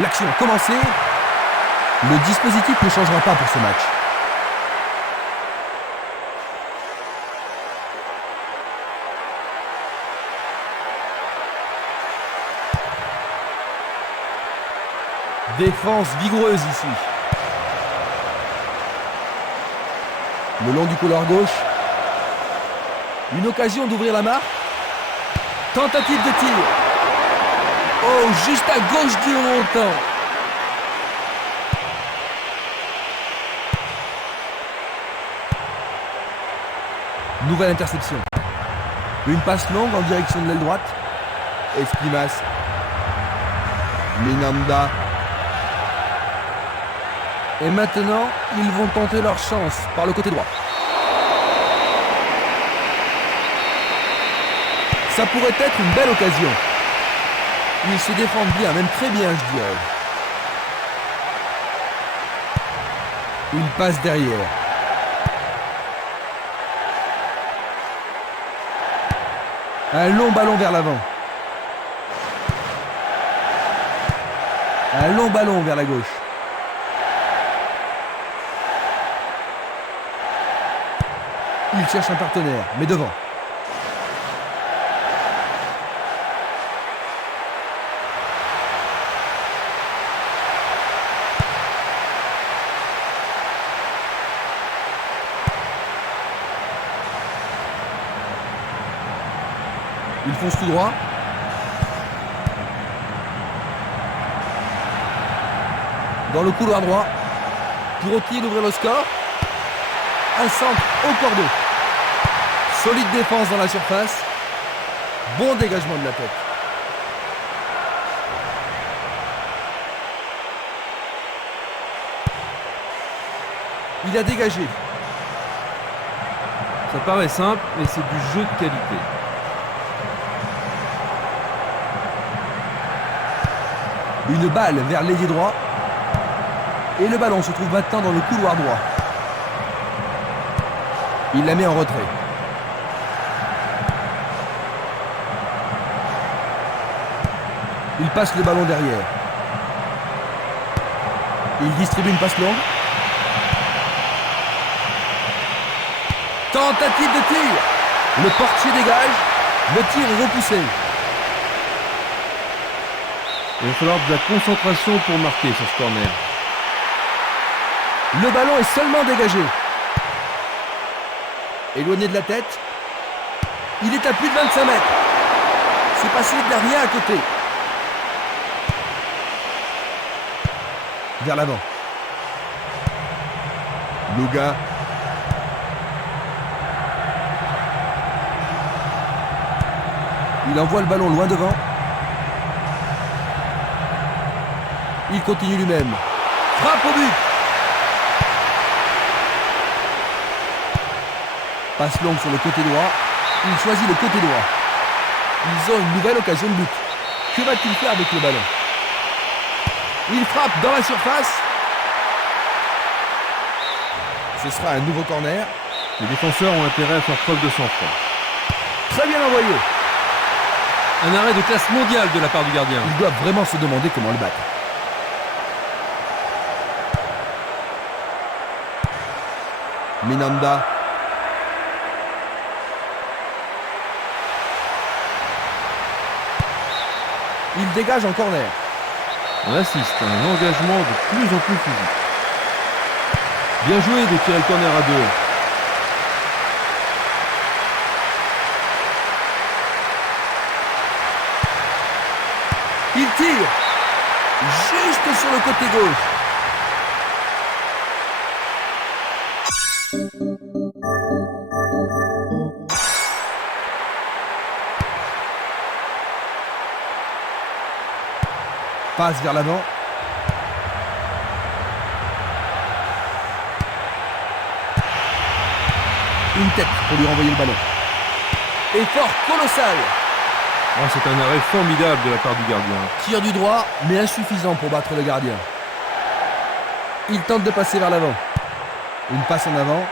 L'action a commencé. Le dispositif ne changera pas pour ce match. Défense vigoureuse ici. Le long du couloir gauche. Une occasion d'ouvrir la marque. Tentative de tir. Oh, juste à gauche du montant. Nouvelle interception. Une passe longue en direction de l'aile droite. Esquimas. Minanda. Et maintenant, ils vont tenter leur chance par le côté droit. Ça pourrait être une belle occasion. Ils se défendent bien, même très bien, je dirais. Une passe derrière. Un long ballon vers l'avant. Un long ballon vers la gauche. Il cherche un partenaire, mais devant. Il fonce tout droit. Dans le couloir droit. Pour d'ouvrir le score. Un centre au cordeau. Solide défense dans la surface. Bon dégagement de la tête. Il a dégagé. Ça paraît simple, mais c'est du jeu de qualité. Une balle vers l'ailier droit. Et le ballon se trouve maintenant dans le couloir droit. Il la met en retrait. Il passe le ballon derrière. Il distribue une passe longue. Tentative de tir. Le portier dégage. Le tir est repoussé. Il va falloir de la concentration pour marquer sur ce corner. Le ballon est seulement dégagé. Éloigné de la tête. Il est à plus de 25 mètres. C'est passé de la rien à côté. Vers l'avant. Luga. Il envoie le ballon loin devant. Il continue lui-même. Frappe au but. Passe longue sur le côté droit. Il choisit le côté droit. Ils ont une nouvelle occasion de but. Que va-t-il faire avec le ballon? Il frappe dans la surface. Ce sera un nouveau corner. Les défenseurs ont intérêt à faire preuve de sang-froid. Très bien envoyé. Un arrêt de classe mondiale de la part du gardien. Ils doivent vraiment se demander comment le battre. Minanda. Il dégage en corner. On assiste à un engagement de plus en plus physique. Bien joué de tirer le corner à deux. Il tire. Juste sur le côté gauche. Passe vers l'avant. Une tête pour lui renvoyer le ballon. Effort colossal. Oh, c'est un arrêt formidable de la part du gardien. Tir du droit, mais insuffisant pour battre le gardien. Il tente de passer vers l'avant. Une passe en avant.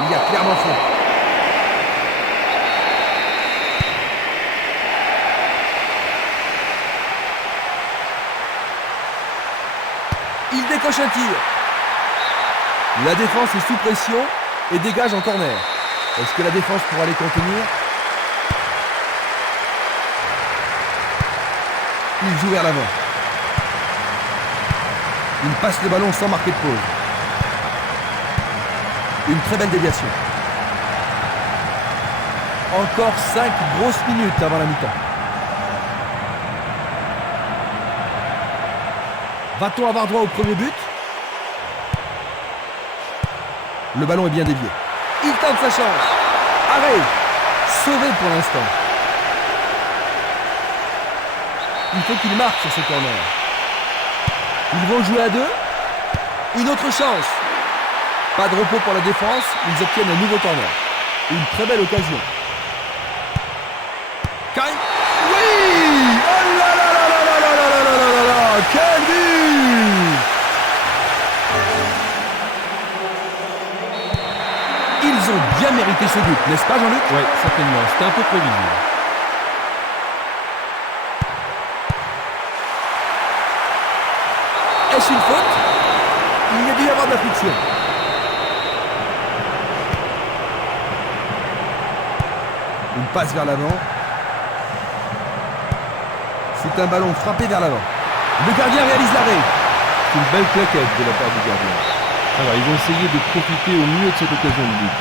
Il y a clairement faute. Il décoche un tir. La défense est sous pression et dégage en corner. Est-ce que la défense pourra les contenir? Il joue vers l'avant. Il passe le ballon sans marquer de pause. Une très belle déviation. Encore 5 grosses minutes avant la mi-temps. Va-t-on avoir droit au premier but? Le ballon est bien dévié. Il tente sa chance. Arrêt. Sauvé pour l'instant. Il faut qu'il marque sur ce corner. Ils vont jouer à deux. Une autre chance. Pas de repos pour la défense. Ils obtiennent un nouveau corner. Une très belle occasion. Kai. Oui. Oh là là là là là là là là là là là. Quel but! Ils ont bien mérité ce but, n'est-ce pas Jean-Luc? Oui, certainement. C'était un peu prévisible. Est-ce une faute? Il y a dû y avoir de la friction. Une passe vers l'avant. C'est un ballon frappé vers l'avant. Le gardien réalise l'arrêt. C'est une belle claquette de la part du gardien. Alors, ils vont essayer de profiter au mieux de cette occasion de but.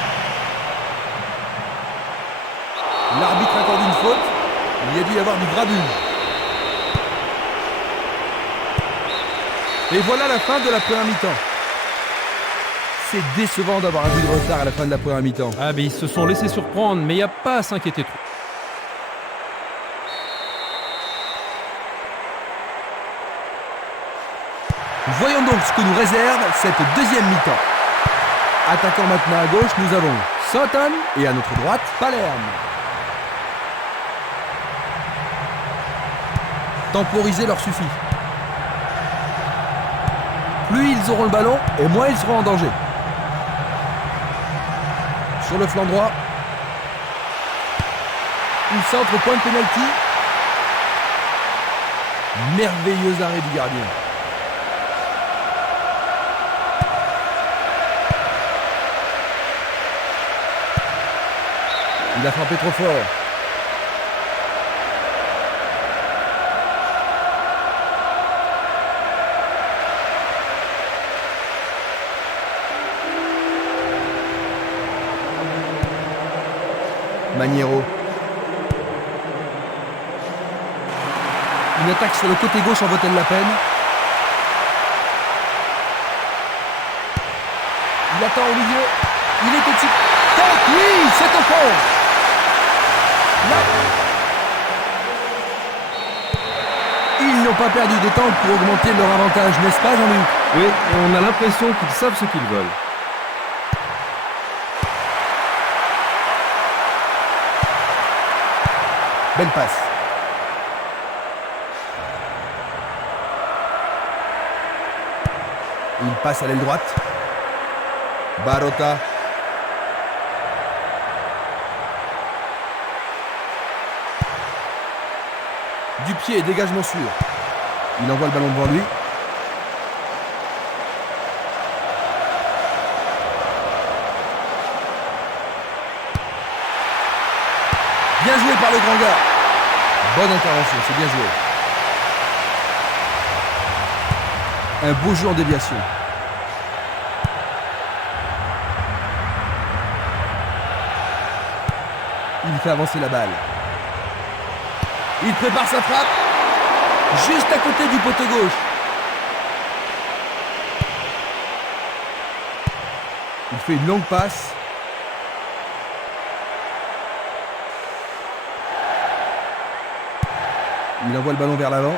L'arbitre accorde une faute. Il y a dû y avoir du grabuge. Et voilà la fin de la première mi-temps. C'est décevant d'avoir un but de retard à la fin de la première mi-temps. Ah, mais ils se sont laissés surprendre, mais il n'y a pas à s'inquiéter trop. Voyons donc ce que nous réserve cette deuxième mi-temps. Attaquant maintenant à gauche, nous avons Sutton et à notre droite, Palerme. Temporiser leur suffit. Plus ils auront le ballon et moins ils seront en danger. Sur le flanc droit, il centre au point de pénalty. Merveilleux arrêt du gardien. Il a frappé trop fort. Maniero. Une attaque sur le côté gauche en vaut-elle la peine? Il attend au milieu. Il est au-dessus. Tente, oui, c'est au fond. Là. Ils n'ont pas perdu de temps pour augmenter leur avantage, n'est-ce pas Jean-Luc? Oui, et on a l'impression qu'ils savent ce qu'ils veulent. Belle passe. Il passe à l'aile droite. Barota. Du pied, dégagement sûr. Il envoie le ballon devant lui. Bien joué par le grand gars. Bonne intervention, c'est bien joué. Un beau jeu en déviation. Il fait avancer la balle. Il prépare sa frappe. Juste à côté du poteau gauche. Il fait une longue passe. Il envoie le ballon vers l'avant.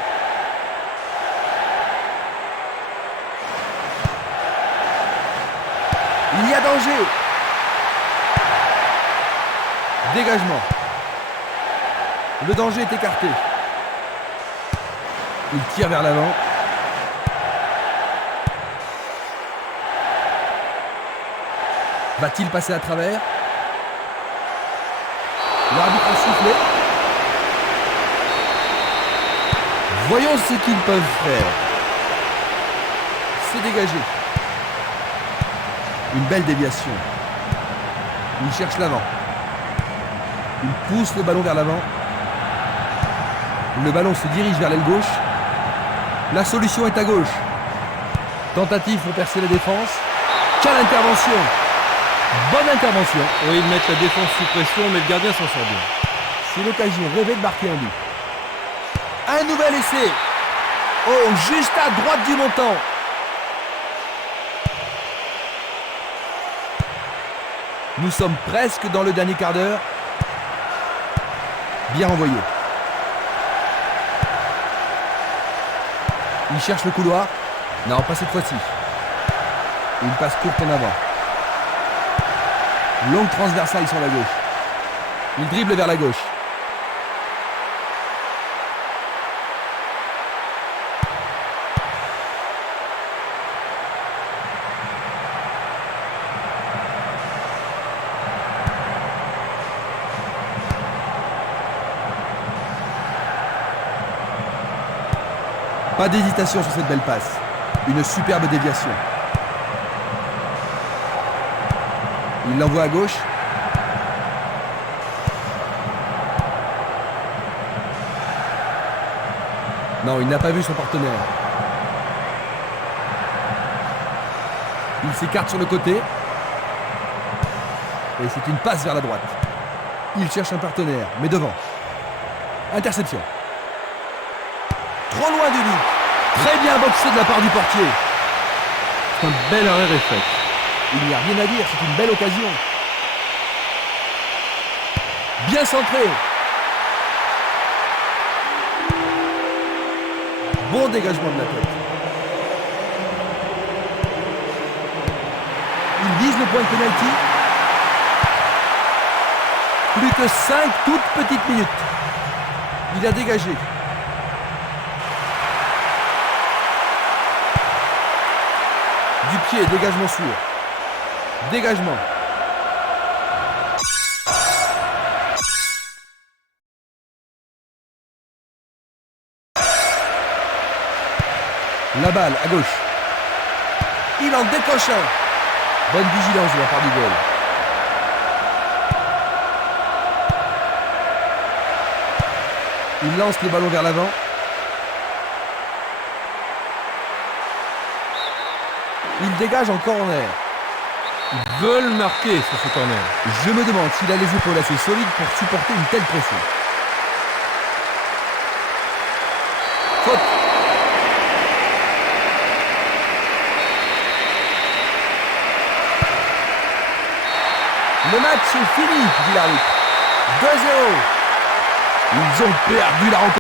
Il y a danger. Dégagement. Le danger est écarté. Il tire vers l'avant. Va-t-il passer à travers? L'arbitre a sifflé. Voyons ce qu'ils peuvent faire. C'est dégagé. Une belle déviation. Il cherche l'avant. Il pousse le ballon vers l'avant. Le ballon se dirige vers l'aile gauche. La solution est à gauche. Tentative pour percer la défense. Quelle intervention! Bonne intervention. Oui, ils mettent la défense sous pression, mais le gardien s'en sort bien. C'est l'occasion rêvée de marquer un but. Un nouvel essai. Oh, juste à droite du montant. Nous sommes presque dans le dernier quart d'heure. Bien envoyé. Il cherche le couloir. Non, pas cette fois-ci. Une passe courte en avant. Longue transversale sur la gauche. Il dribble vers la gauche. Pas d'hésitation sur cette belle passe. Une superbe déviation. Il l'envoie à gauche. Non, il n'a pas vu son partenaire. Il s'écarte sur le côté. Et c'est une passe vers la droite. Il cherche un partenaire, mais devant. Interception. Trop loin du but. Très bien boxé de la part du portier. C'est un bel arrêt réflexe. Il n'y a rien à dire, c'est une belle occasion. Bien centré. Bon dégagement de la tête. Il vise le point de pénalty. Plus que 5 toutes petites minutes. Il a dégagé. Du pied, dégagement sûr. Dégagement. La balle à gauche. Il en décoche un. Bonne vigilance de la part du goal. Il lance le ballon vers l'avant. Il dégage en corner. Ils veulent marquer sur ce corner. Je me demande s'il a les épaules assez solides pour supporter une telle pression. Faute. Le match est fini, dit l'arbitre. 2-0. Ils ont perdu la rencontre.